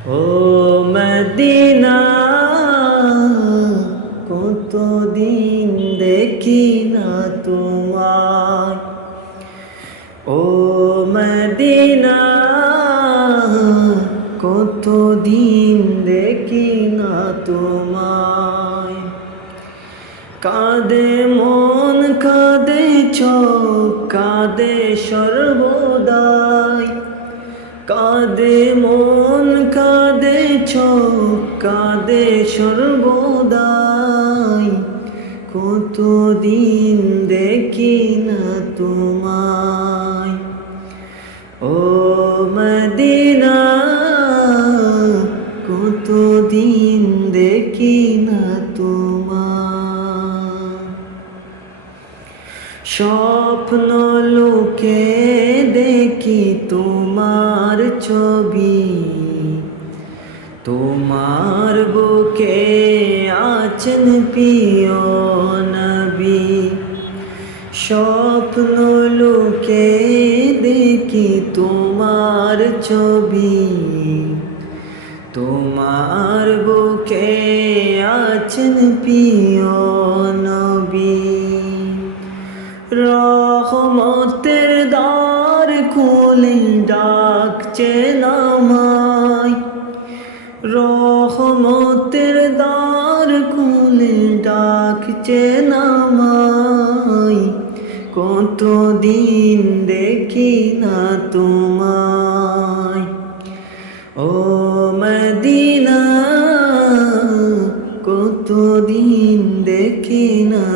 ও Medina কতদিন দেখি না তোমায়, ও মদিনা কতদিন দেখি না তোমায়। কাঁদে মন কাঁদে চোখ কাঁদে সর্বদাই, কাঁদে মন কাঁদে চোখ কাঁদে সর্বদাই, কতদিন দেখি না তোমায়। ও মদিনা কতদিন দেখি না তোমায়। স্বপ্ন লোকে দেখি তোমার ছবি, তোমার বুকে আছেন প্রিয় নবী। স্বপ্ন লোকে দেখি তোমার ছবি, তোমার বুকে আছেন প্রিয় নবী। রহমতের দ্বার খুলে ডাকছেন আমায়, রহমতের দ্বার খুলে ডাকছেন আমায়, কতদিন দেখি না তোমায়। ও মদিনা কতদিন দেখি না